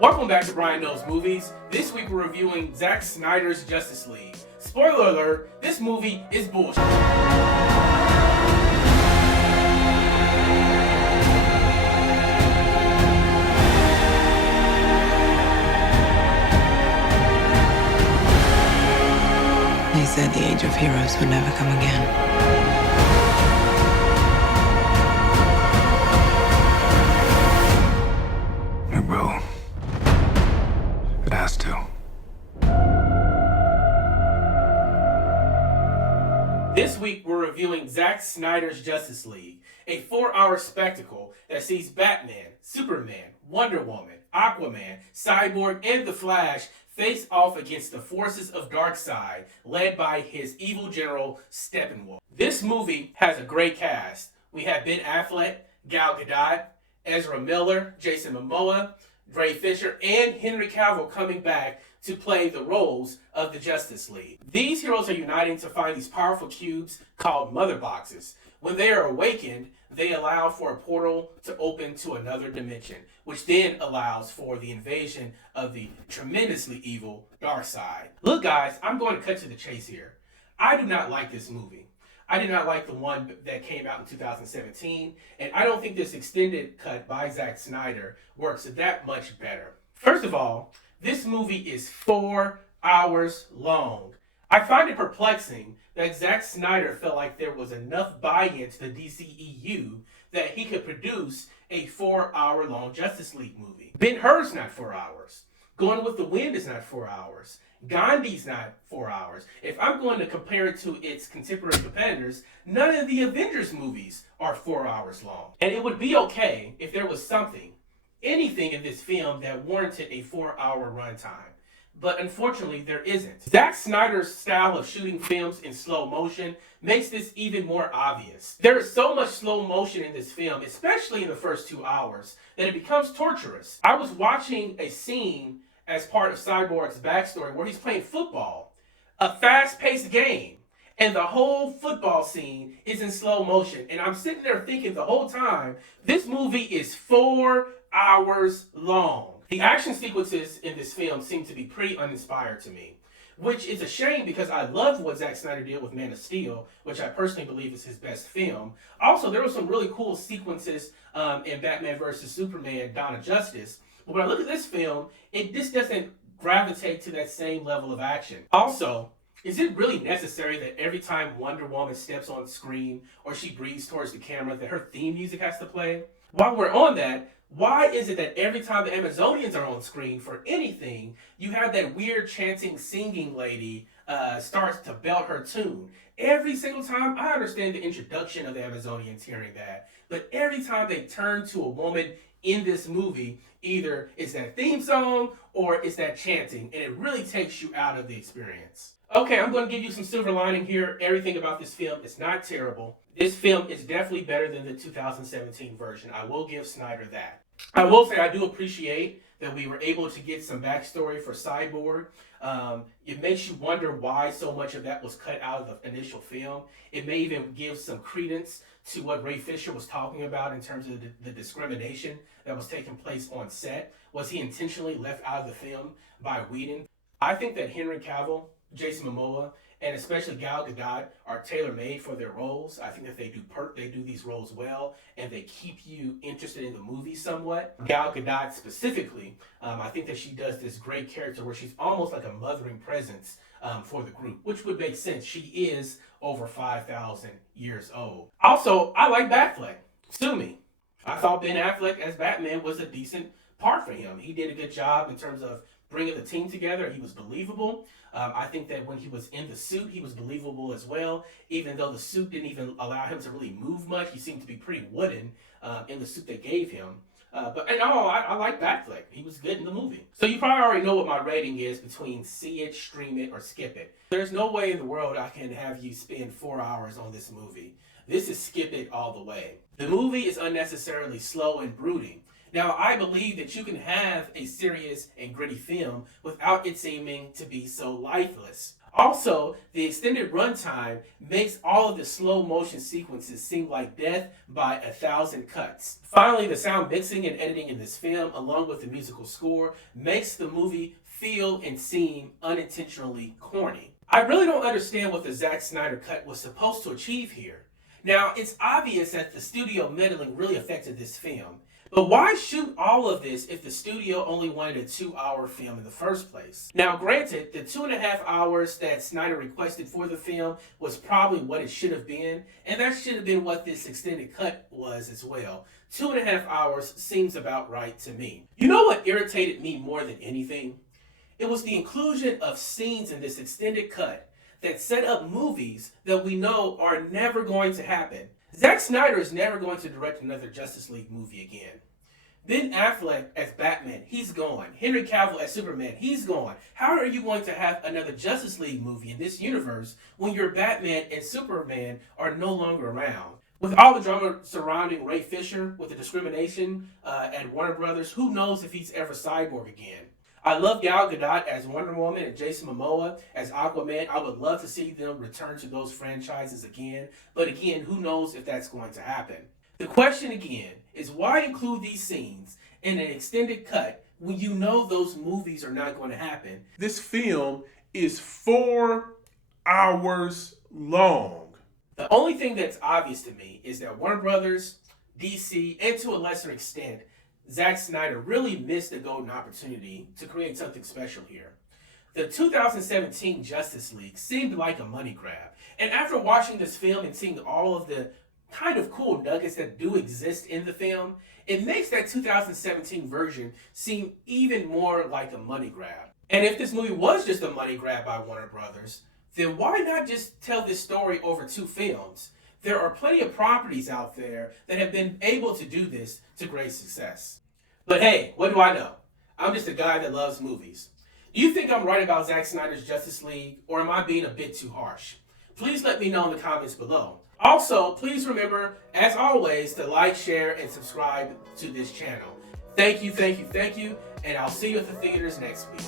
Welcome back to Bryon Knows Movies. This week we're reviewing Zack Snyder's Justice League. Spoiler alert, this movie is bullshit. They said the age of heroes would never come again. It will. It has to. This week we're reviewing Zack Snyder's Justice League, a 4-hour spectacle that sees Batman, Superman, Wonder Woman, Aquaman, Cyborg, and The Flash face off against the forces of Darkseid, led by his evil general, Steppenwolf. This movie has a great cast. We have Ben Affleck, Gal Gadot, Ezra Miller, Jason Momoa, Ray Fisher, and Henry Cavill coming back to play the roles of the Justice League. These heroes are uniting to find these powerful cubes called Mother Boxes. When they are awakened, they allow for a portal to open to another dimension, which then allows for the invasion of the tremendously evil Darkseid. Look guys, I'm going to cut to the chase here. I do not like this movie. I did not like the one that came out in 2017, and I don't think this extended cut by Zack Snyder works that much better. First of all, this movie is 4 hours long. I find it perplexing that Zack Snyder felt like there was enough buy-in to the DCEU that he could produce a 4-hour long Justice League movie. Ben-Hur's not 4 hours. Going with the Wind is not 4 hours. Gandhi's not 4 hours. If I'm going to compare it to its contemporary competitors, none of the Avengers movies are 4 hours long. And it would be okay if there was anything in this film that warranted a 4-hour runtime. But unfortunately, there isn't. Zack Snyder's style of shooting films in slow motion makes this even more obvious. There is so much slow motion in this film, especially in the first 2 hours, that it becomes torturous. I was watching a scene as part of Cyborg's backstory where he's playing football, a fast-paced game, and the whole football scene is in slow motion. And I'm sitting there thinking the whole time, this movie is 4 hours long. The action sequences in this film seem to be pretty uninspired to me, which is a shame because I loved what Zack Snyder did with Man of Steel, which I personally believe is his best film. Also, there were some really cool sequences in Batman vs. Superman, Dawn of Justice. But when I look at this film, this doesn't gravitate to that same level of action. Also, is it really necessary that every time Wonder Woman steps on screen or she breathes towards the camera that her theme music has to play? While we're on that, why is it that every time the Amazonians are on screen for anything, you have that weird chanting singing lady starts to belt her tune? Every single time, I understand the introduction of the Amazonians hearing that, but every time they turn to a woman in this movie, either it's that theme song or it's that chanting, and it really takes you out of the experience. Okay, I'm going to give you some silver lining here. Everything about this film is not terrible. This film is definitely better than the 2017 version. I will give Snyder that. I will say I do appreciate that we were able to get some backstory for Cyborg. It makes you wonder why so much of that was cut out of the initial film. It may even give some credence to what Ray Fisher was talking about in terms of the discrimination that was taking place on set. Was he intentionally left out of the film by Whedon? I think that Henry Cavill, Jason Momoa, and especially Gal Gadot are tailor-made for their roles. I think that they do these roles well, and they keep you interested in the movie somewhat. Gal Gadot specifically, I think that she does this great character where she's almost like a mothering presence for the group, which would make sense. She is over 5,000 years old. Also, I like Batfleck. Sue me. I thought Ben Affleck as Batman was a decent part for him. He did a good job in terms of bringing the team together. He was believable. I think that when he was in the suit, he was believable as well. Even though the suit didn't even allow him to really move much, he seemed to be pretty wooden in the suit they gave him. But in all, I like Batfleck. He was good in the movie. So you probably already know what my rating is between see it, stream it, or skip it. There's no way in the world I can have you spend 4 hours on this movie. This is skip it all the way. The movie is unnecessarily slow and brooding. Now, I believe that you can have a serious and gritty film without it seeming to be so lifeless. Also, the extended runtime makes all of the slow motion sequences seem like death by 1,000 cuts. Finally, the sound mixing and editing in this film, along with the musical score, makes the movie feel and seem unintentionally corny. I really don't understand what the Zack Snyder cut was supposed to achieve here. Now, it's obvious that the studio meddling really affected this film. But why shoot all of this if the studio only wanted a 2-hour film in the first place? Now, granted, the 2.5 hours that Snyder requested for the film was probably what it should have been, and that should have been what this extended cut was as well. 2.5 hours seems about right to me. You know what irritated me more than anything? It was the inclusion of scenes in this extended cut that set up movies that we know are never going to happen. Zack Snyder is never going to direct another Justice League movie again. Ben Affleck as Batman, he's gone. Henry Cavill as Superman, he's gone. How are you going to have another Justice League movie in this universe when your Batman and Superman are no longer around? With all the drama surrounding Ray Fisher, with the discrimination at Warner Brothers, who knows if he's ever Cyborg again? I love Gal Gadot as Wonder Woman and Jason Momoa as Aquaman. I would love to see them return to those franchises again. But again, who knows if that's going to happen? The question again is, why include these scenes in an extended cut when you know those movies are not going to happen? This film is 4 hours long. The only thing that's obvious to me is that Warner Brothers, DC, and to a lesser extent, Zack Snyder really missed a golden opportunity to create something special here. The 2017 Justice League seemed like a money grab. And after watching this film and seeing all of the kind of cool nuggets that do exist in the film, it makes that 2017 version seem even more like a money grab. And if this movie was just a money grab by Warner Brothers, then why not just tell this story over 2 films? There are plenty of properties out there that have been able to do this to great success. But hey, what do I know? I'm just a guy that loves movies. Do you think I'm right about Zack Snyder's Justice League, or am I being a bit too harsh? Please let me know in the comments below. Also, please remember, as always, to like, share, and subscribe to this channel. Thank you, thank you, thank you, and I'll see you at the theaters next week.